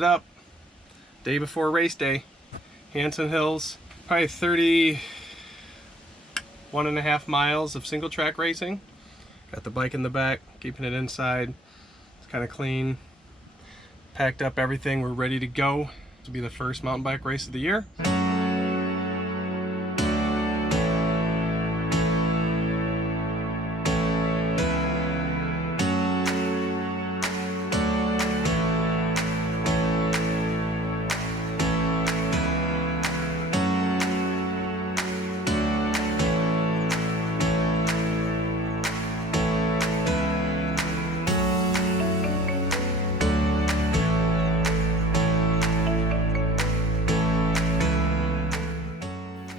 it up. Day before race day. Hanson Hills. Probably 31.5 miles of single track racing. Got the bike in the back, keeping it inside. It's kind of clean. Packed up everything. We're ready to go. This will be the first mountain bike race of the year.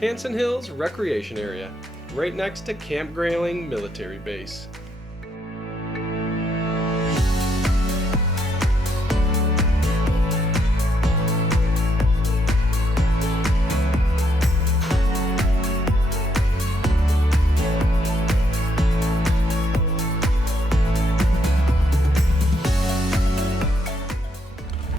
Hanson Hills Recreation Area, right next to Camp Grayling Military Base.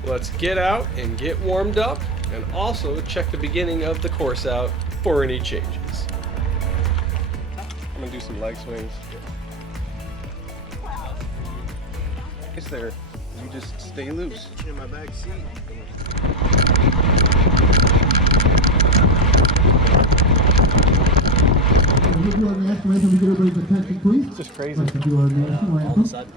Let's get out and get warmed up, and also check the beginning of the course out for any changes. I'm gonna do some leg swings. It's there. You just stay loose. In my back seat. It's just crazy. All of a sudden.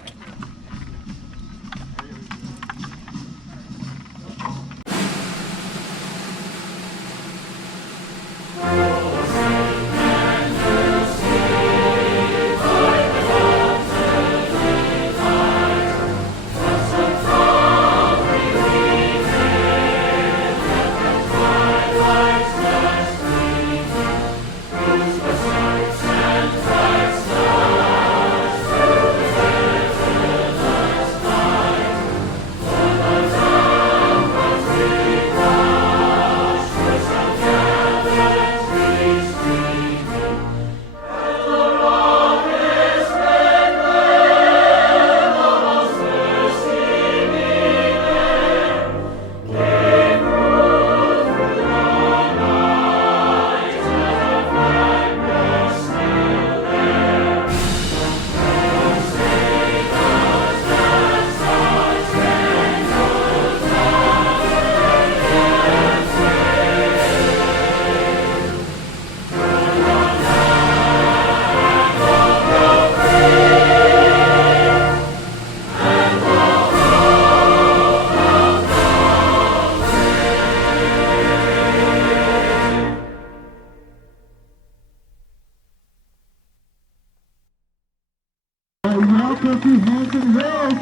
Welcome to Hanson Hills.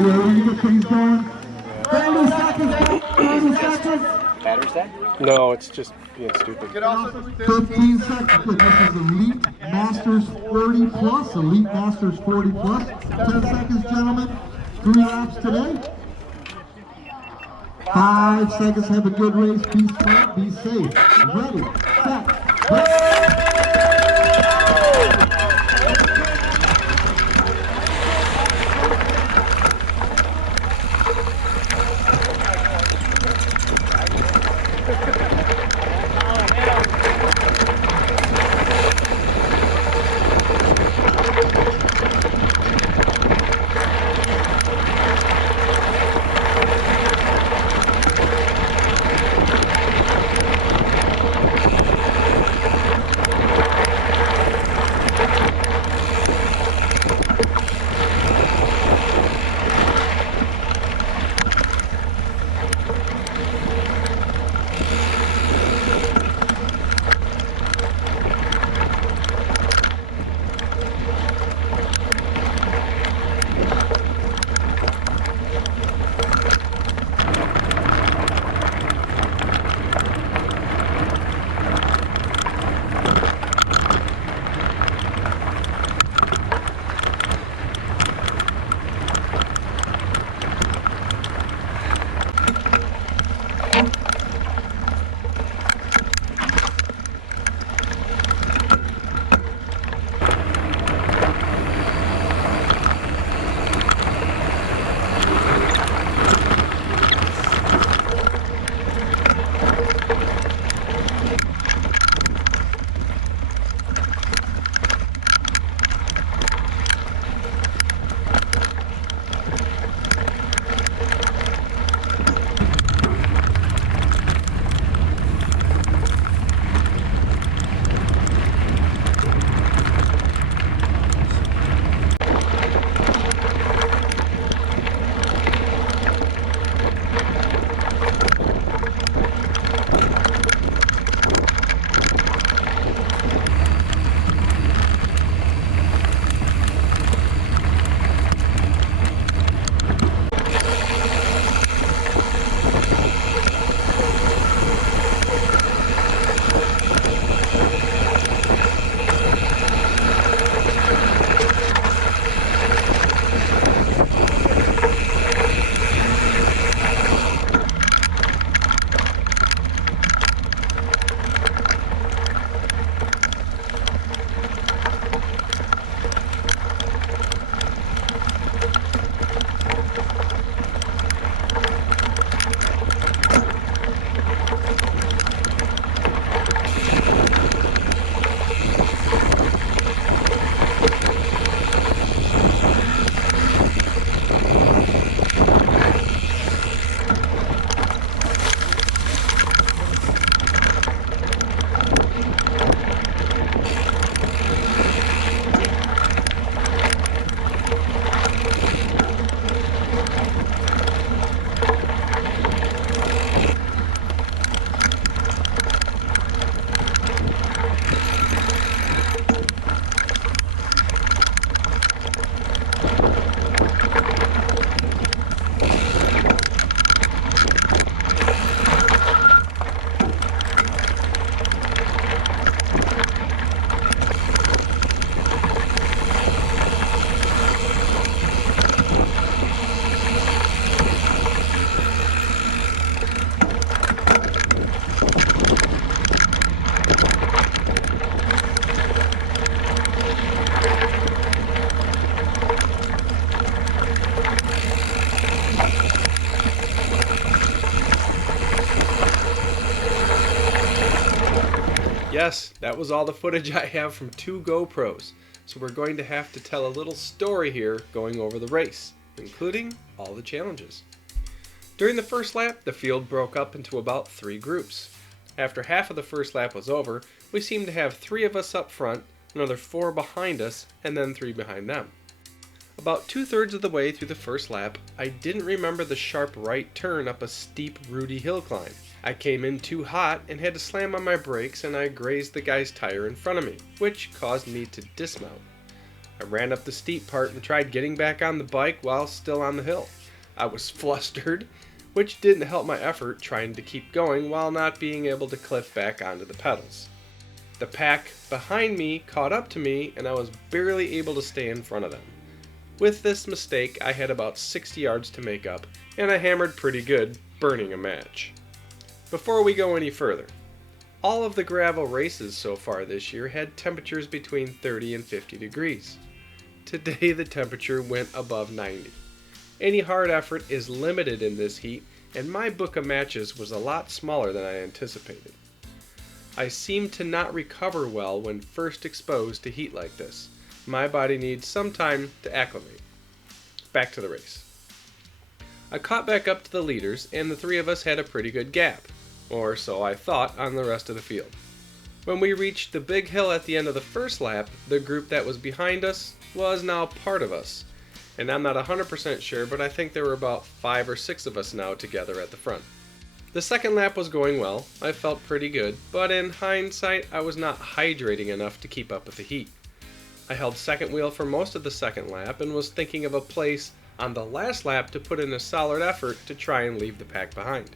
We're ready to get things going. 30 seconds. 30 seconds. Battery stack? No, it's just being stupid. 15 seconds. This is Elite Masters 40 plus. Elite Masters 40 plus. 10 seconds, gentlemen. 3 laps today. 5 seconds. Have a good race. Be smart. Be safe. Ready. Set. Go. Yes, that was all the footage I have from 2 GoPros, so we're going to have to tell a little story here going over the race, including all the challenges. During the first lap, the field broke up into about 3 groups. After half of the first lap was over, we seemed to have 3 of us up front, another 4 behind us, and then 3 behind them. About 2/3 of the way through the first lap, I didn't remember the sharp right turn up a steep, rooty hill climb. I came in too hot and had to slam on my brakes, and I grazed the guy's tire in front of me, which caused me to dismount. I ran up the steep part and tried getting back on the bike while still on the hill. I was flustered, which didn't help my effort trying to keep going while not being able to clip back onto the pedals. The pack behind me caught up to me, and I was barely able to stay in front of them. With this mistake, I had about 60 yards to make up, and I hammered pretty good, burning a match. Before we go any further, all of the gravel races so far this year had temperatures between 30 and 50 degrees. Today the temperature went above 90. Any hard effort is limited in this heat, and my book of matches was a lot smaller than I anticipated. I seem to not recover well when first exposed to heat like this. My body needs some time to acclimate. Back to the race. I caught back up to the leaders, and the 3 of us had a pretty good gap, or so I thought, on the rest of the field. When we reached the big hill at the end of the first lap, the group that was behind us was now part of us. And I'm not 100% sure, but I think there were about 5 or 6 of us now together at the front. The second lap was going well. I felt pretty good, but in hindsight, I was not hydrating enough to keep up with the heat. I held second wheel for most of the second lap and was thinking of a place on the last lap to put in a solid effort to try and leave the pack behind.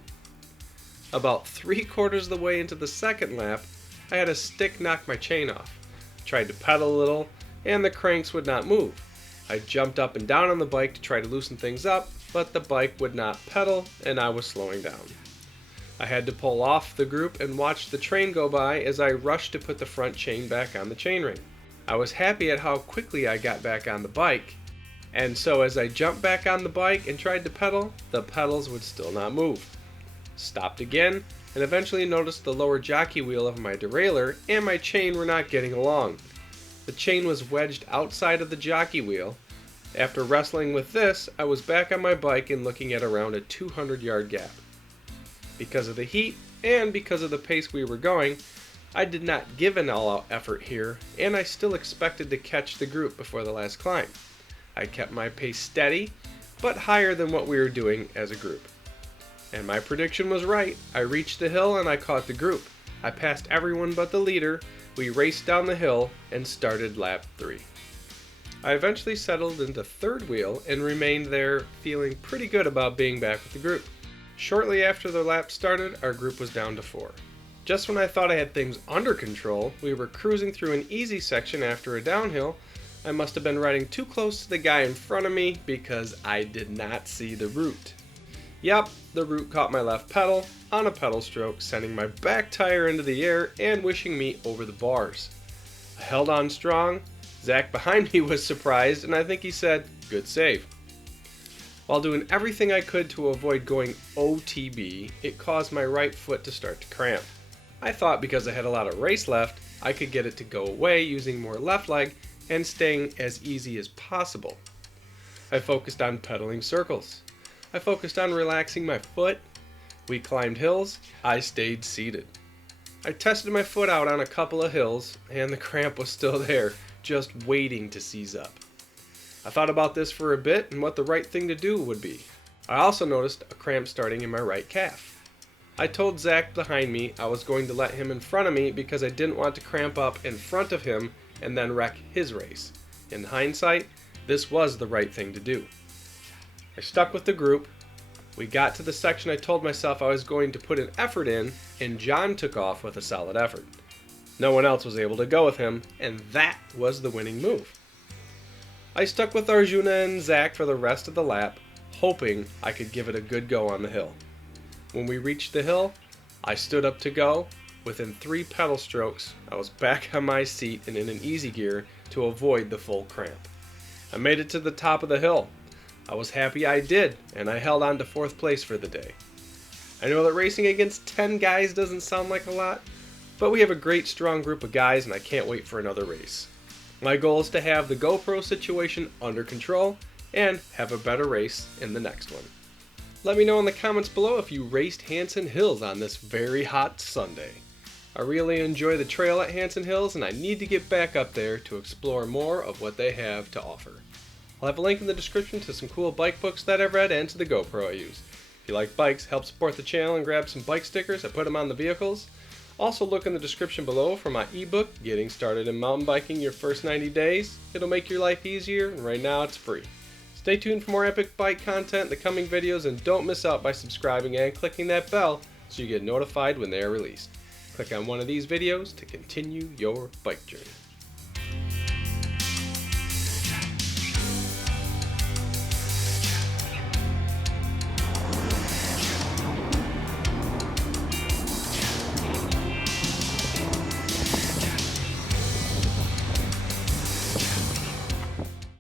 About 3/4 of the way into the second lap, I had a stick knock my chain off. Tried to pedal a little, and the cranks would not move. I jumped up and down on the bike to try to loosen things up, but the bike would not pedal, and I was slowing down. I had to pull off the group and watch the train go by as I rushed to put the front chain back on the chainring. I was happy at how quickly I got back on the bike, and so as I jumped back on the bike and tried to pedal, the pedals would still not move. Stopped again, and eventually noticed the lower jockey wheel of my derailleur and my chain were not getting along. The chain was wedged outside of the jockey wheel. After wrestling with this, I was back on my bike and looking at around a 200-yard gap. Because of the heat and because of the pace we were going, I did not give an all-out effort here, and I still expected to catch the group before the last climb. I kept my pace steady, but higher than what we were doing as a group. And my prediction was right. I reached the hill and I caught the group. I passed everyone but the leader. We raced down the hill and started lap 3. I eventually settled into third wheel and remained there feeling pretty good about being back with the group. Shortly after the lap started, our group was down to 4. Just when I thought I had things under control, we were cruising through an easy section after a downhill. I must have been riding too close to the guy in front of me because I did not see the root. Yep, the root caught my left pedal on a pedal stroke, sending my back tire into the air and wishing me over the bars. I held on strong. Zach behind me was surprised, and I think he said, "Good save." While doing everything I could to avoid going OTB, it caused my right foot to start to cramp. I thought because I had a lot of race left, I could get it to go away using more left leg and staying as easy as possible. I focused on pedaling circles. I focused on relaxing my foot. We climbed hills. I stayed seated. I tested my foot out on a couple of hills, and the cramp was still there, just waiting to seize up. I thought about this for a bit and what the right thing to do would be. I also noticed a cramp starting in my right calf. I told Zach behind me I was going to let him in front of me because I didn't want to cramp up in front of him and then wreck his race. In hindsight, this was the right thing to do. I stuck with the group. We got to the section I told myself I was going to put an effort in, and John took off with a solid effort. No one else was able to go with him, and that was the winning move. I stuck with Arjuna and Zach for the rest of the lap, hoping I could give it a good go on the hill. When we reached the hill, I stood up to go. Within 3 pedal strokes, I was back on my seat and in an easy gear to avoid the full cramp. I made it to the top of the hill. I was happy I did, and I held on to 4th place for the day. I know that racing against 10 guys doesn't sound like a lot, But we have a great strong group of guys and I can't wait for another race. My goal is to have the GoPro situation under control and have a better race in the next one. Let me know in the comments below if you raced Hanson Hills on this very hot Sunday. I really enjoy the trail at Hanson Hills and I need to get back up there to explore more of what they have to offer. I'll have a link in the description to some cool bike books that I've read and to the GoPro I use. If you like bikes, help support the channel and grab some bike stickers. I put them on the vehicles. Also look in the description below for my ebook, Getting Started in Mountain Biking Your First 90 Days. It'll make your life easier and right now it's free. Stay tuned for more epic bike content in the coming videos and don't miss out by subscribing and clicking that bell so you get notified when they are released. Click on one of these videos to continue your bike journey.